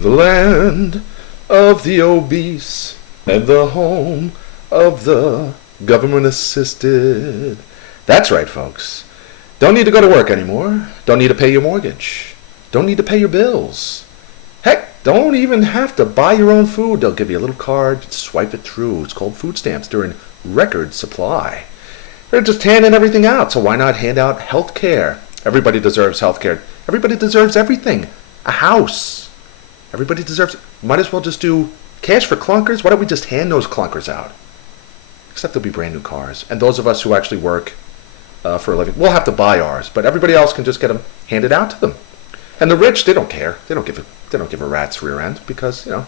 the land of the obese and the home of the government assisted. That's right, folks. Don't need to go to work anymore. Don't need to pay your mortgage. Don't need to pay your bills. Heck, don't even have to buy your own food. They'll give you a little card, swipe it through. It's called food stamps. They're in record supply. They're just handing everything out, so why not hand out health care? Everybody deserves health care. Everybody deserves everything. A house. Everybody deserves it. Might as well just do cash for clunkers. Why don't we just hand those clunkers out? Except they'll be brand new cars. And those of us who actually work for a living, we'll have to buy ours. But everybody else can just get them handed out to them. And the rich, they don't care. They don't give a rat's rear end because, you know,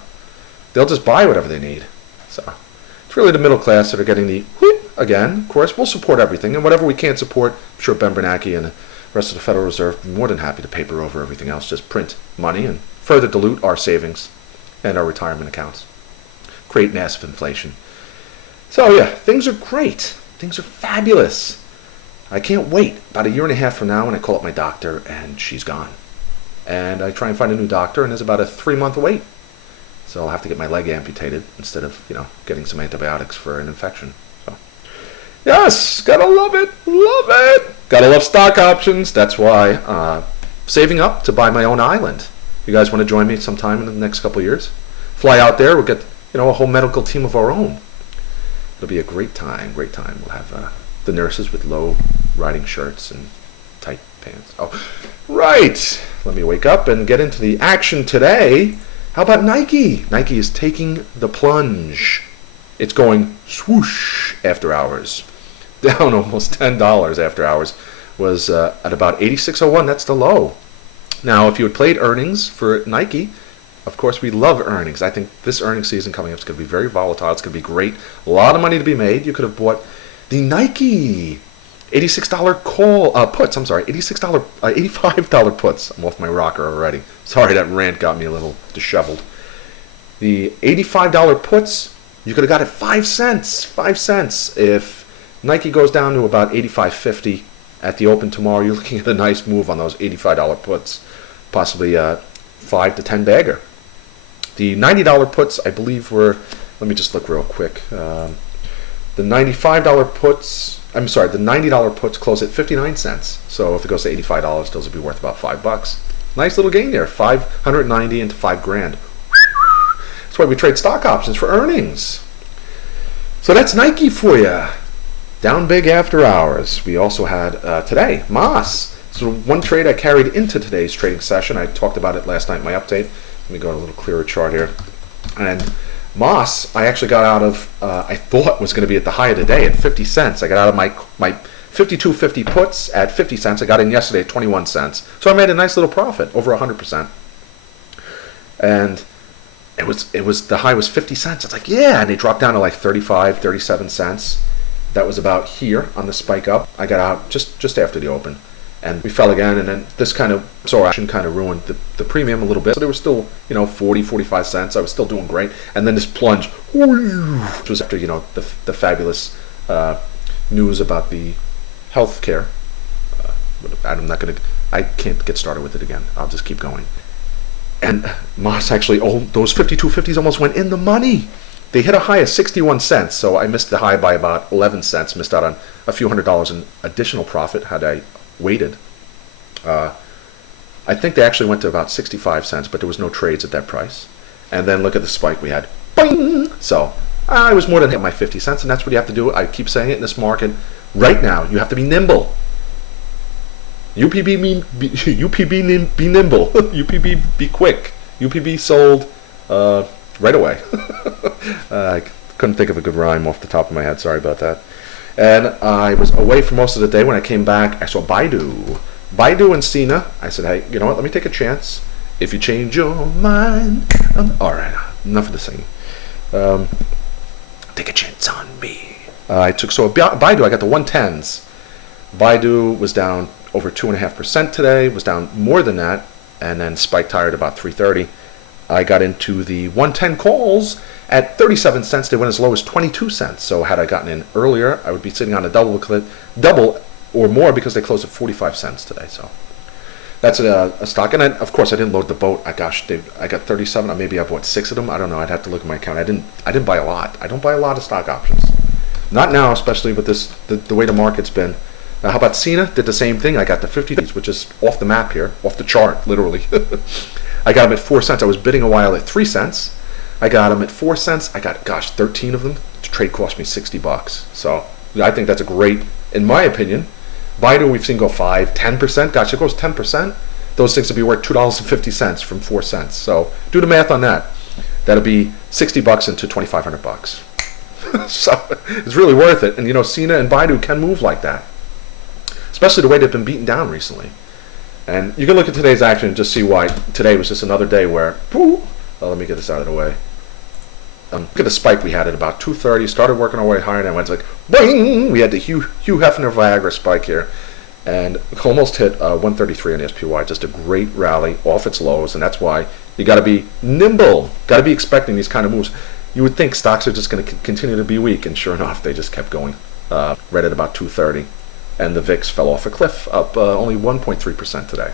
they'll just buy whatever they need. So it's really the middle class that are getting the whoop again. Of course, we'll support everything. And whatever we can't support, I'm sure Ben Bernanke and the rest of the Federal Reserve are more than happy to paper over everything else. Just print money and further dilute our savings and our retirement accounts. Create massive inflation. So yeah, things are great. Things are fabulous. I can't wait. About a year and a half from now when I call up my doctor and she's gone. And I try and find a new doctor and there's about a 3-month wait. So I'll have to get my leg amputated instead of, you know, getting some antibiotics for an infection. So yes, gotta love it. Love it. Gotta love stock options. That's why saving up to buy my own island. You guys want to join me sometime in the next couple of years? Fly out there. We'll get, you know, a whole medical team of our own. It'll be a great time. Great time. We'll have the nurses with low riding shirts and tight pants. Oh, right. Let me wake up and get into the action today. How about Nike? Nike is taking the plunge. It's going swoosh after hours. Down almost $10 after hours. Was at about 86.01. That's the low. Now, if you had played earnings for Nike, of course, we love earnings. I think this earnings season coming up is going to be very volatile. It's going to be great. A lot of money to be made. You could have bought the Nike $86 call puts. I'm sorry, $85 puts. I'm off my rocker already. Sorry, that rant got me a little disheveled. The $85 puts, you could have got it 5 cents. 5 cents. If Nike goes down to about $85.50 at the open tomorrow, you're looking at a nice move on those $85 puts. Possibly 5 to 10 bagger. The $90 puts, I believe, were, let me just look real quick. The $95 puts, I'm sorry, the $90 puts close at 59 cents. So if it goes to $85, those would be worth about $5. Nice little gain there, 590 into $5,000. That's why we trade stock options for earnings. So that's Nike for you. Down big after hours. We also had today, MOS. So one trade I carried into today's trading session, I talked about it last night in my update. Let me go to a little clearer chart here. And MOS, I actually got out of, I thought was going to be at the high of the day at 50 cents. I got out of my 52.50 puts at 50 cents. I got in yesterday at 21 cents. So I made a nice little profit, over 100%. And it was the high was 50 cents. It's like, yeah, and it dropped down to like 35, 37 cents. That was about here on the spike up. I got out just after the open. And we fell again, and then this kind of action kind of ruined the premium a little bit. So there was still, you know, 40, 45 cents. I was still doing great. And then this plunge, which was after, you know, the fabulous news about the health care. I can't get started with it again. I'll just keep going. And MOS actually, those 52.50s almost went in the money. They hit a high of 61 cents, so I missed the high by about 11 cents. Missed out on a few $100s in additional profit had I waited. I think they actually went to about 65 cents, but there was no trades at that price. And then look at the spike we had. Boing! So I was more than hit my 50 cents, and that's what you have to do. I keep saying it in this market. Right now, you have to be nimble. UPB be nimble. UPB be quick. UPB sold right away. I couldn't think of a good rhyme off the top of my head. Sorry about that. And I was away for most of the day. When I came back, I saw Baidu. Baidu and Sina. I said, hey, you know what? Let me take a chance. If you change your mind. All right, enough of the singing. Take a chance on me. Baidu, I got the 110s. Baidu was down over 2.5% today. Was down more than that, and then spiked higher at about 330. I got into the 110 calls at 37 cents. They went as low as 22 cents. So had I gotten in earlier, I would be sitting on a double or more because they closed at 45 cents today. So That's a stock, and then, of course I didn't load the boat. I got 37. Maybe I bought 6 of them. I don't know. I'd have to look at my account. I didn't buy a lot. I don't buy a lot of stock options. Not now, especially with the way the market's been. Now, how about SINA? Did the same thing. I got the 50, which is off the map here, off the chart, literally. I got them at 4 cents. I was bidding a while at 3 cents. I got them at 4 cents. I got, 13 of them. The trade cost me $60. So I think that's a great, in my opinion. Baidu we've seen go 5, 10%. Gosh, it goes 10%. Those things would be worth $2.50 from 4 cents. So do the math on that. That'll be $60 into $2,500. So it's really worth it. And you know, SINA and Baidu can move like that, especially the way they've been beaten down recently. And you can look at today's action and just see why today was just another day where, let me get this out of the way. Look at the spike we had at about 2:30. Started working our way higher, and it went like, boing! We had the Hugh Hefner Viagra spike here, and almost hit 133 on the SPY. Just a great rally off its lows, and that's why you got to be nimble. Got to be expecting these kind of moves. You would think stocks are just going to continue to be weak, and sure enough, they just kept going. Right at about 2:30, and the VIX fell off a cliff, up only 1.3% today.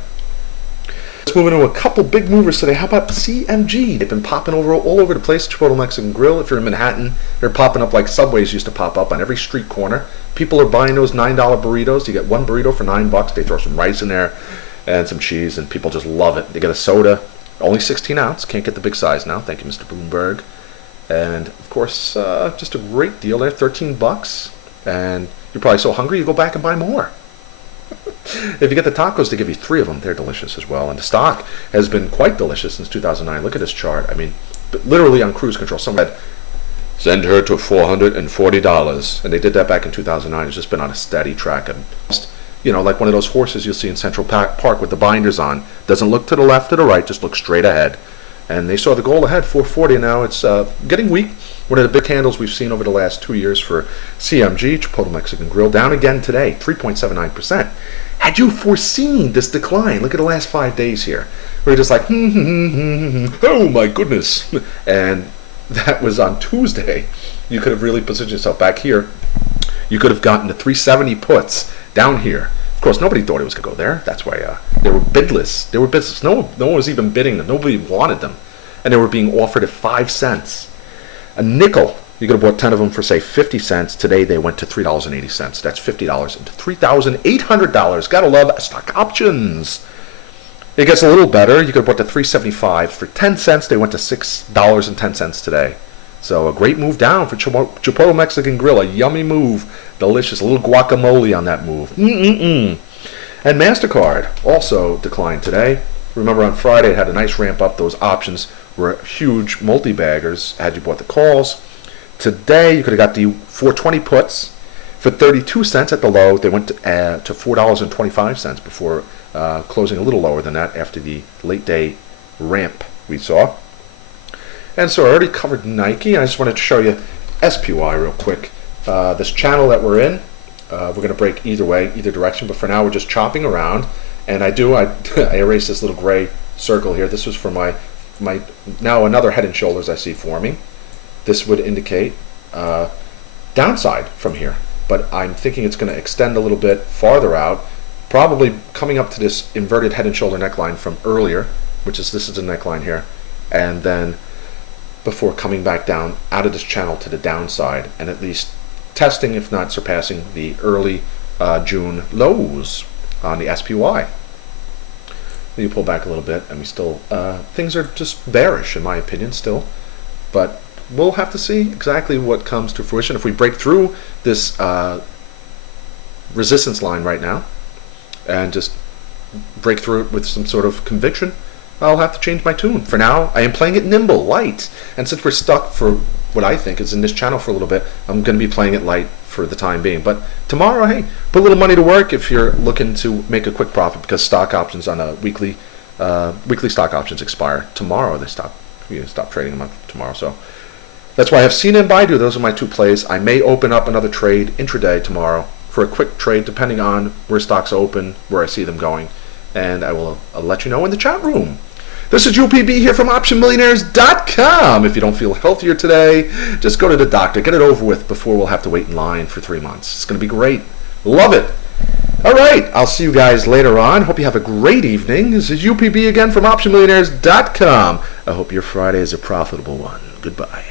Let's move into a couple big movers today. How about CMG? They've been popping all over the place. Chipotle Mexican Grill. If you're in Manhattan, they're popping up like Subways used to pop up on every street corner. People are buying those $9 burritos. You get one burrito for $9. They throw some rice in there and some cheese, and people just love it. They get a soda, only 16 ounce. Can't get the big size now. Thank you, Mr. Bloomberg. And of course, just a great deal there, $13. And you're probably so hungry you go back and buy more. If you get the tacos, they give you 3 of them. They're delicious as well. And the stock has been quite delicious since 2009. Look at this chart. I mean, literally on cruise control. Someone had, send her to $440. And they did that back in 2009. It's just been on a steady track. And, you know, like one of those horses you'll see in Central Park with the binders on. Doesn't look to the left or the right, just look straight ahead. And they saw the goal ahead, 440. Now it's getting weak. One of the big candles we've seen over the last 2 years for CMG, Chipotle Mexican Grill, down again today, 3.79%. Had you foreseen this decline? Look at the last 5 days here. We're just like, oh my goodness. And that was on Tuesday. You could have really positioned yourself back here. You could have gotten the 370 puts down here. Of course, nobody thought it was going to go there. That's why they were bidless. They were bidless. No one was even bidding them. Nobody wanted them. And they were being offered at 5 cents. A nickel. You could have bought 10 of them for, say, 50 cents. Today, they went to $3.80. That's $50 into $3,800. Gotta love stock options. It gets a little better. You could have bought the 375 for 10 cents. They went to $6.10 today. So a great move down for Chipotle Mexican Grill. A yummy move. Delicious. A little guacamole on that move. And MasterCard also declined today. Remember on Friday, it had a nice ramp up. Those options were huge multi-baggers had you bought the calls. Today, you could have got the 420 puts for 32 cents at the low. They went to $4.25 before closing a little lower than that after the late day ramp we saw. And so I already covered Nike. I just wanted to show you SPY real quick. This channel that we're in, we're going to break either way, either direction, but for now we're just chopping around. And I erased this little gray circle here. This was for my now another Head and Shoulders I see forming. This would indicate downside from here, but I'm thinking it's going to extend a little bit farther out, probably coming up to this inverted head and shoulder neckline from earlier, this is the neckline here, and then before coming back down out of this channel to the downside, and at least testing, if not surpassing, the early June lows on the SPY. You pull back a little bit, and we still things are just bearish in my opinion still, but we'll have to see exactly what comes to fruition. If we break through this resistance line right now and just break through it with some sort of conviction, I'll have to change my tune. For now, I am playing it nimble, light. And since we're stuck for what I think is in this channel for a little bit, I'm going to be playing it light for the time being. But tomorrow, hey, put a little money to work if you're looking to make a quick profit, because stock options on a weekly stock options expire tomorrow. They stop trading them tomorrow. So that's why I have SINA and Baidu. Those are my 2 plays. I may open up another trade intraday tomorrow for a quick trade, depending on where stocks open, where I see them going. And I'll let you know in the chat room. This is UPB here from OptionMillionaires.com. If you don't feel healthier today, just go to the doctor. Get it over with before we'll have to wait in line for 3 months. It's going to be great. Love it. All right, I'll see you guys later on. Hope you have a great evening. This is UPB again from OptionMillionaires.com. I hope your Friday is a profitable one. Goodbye.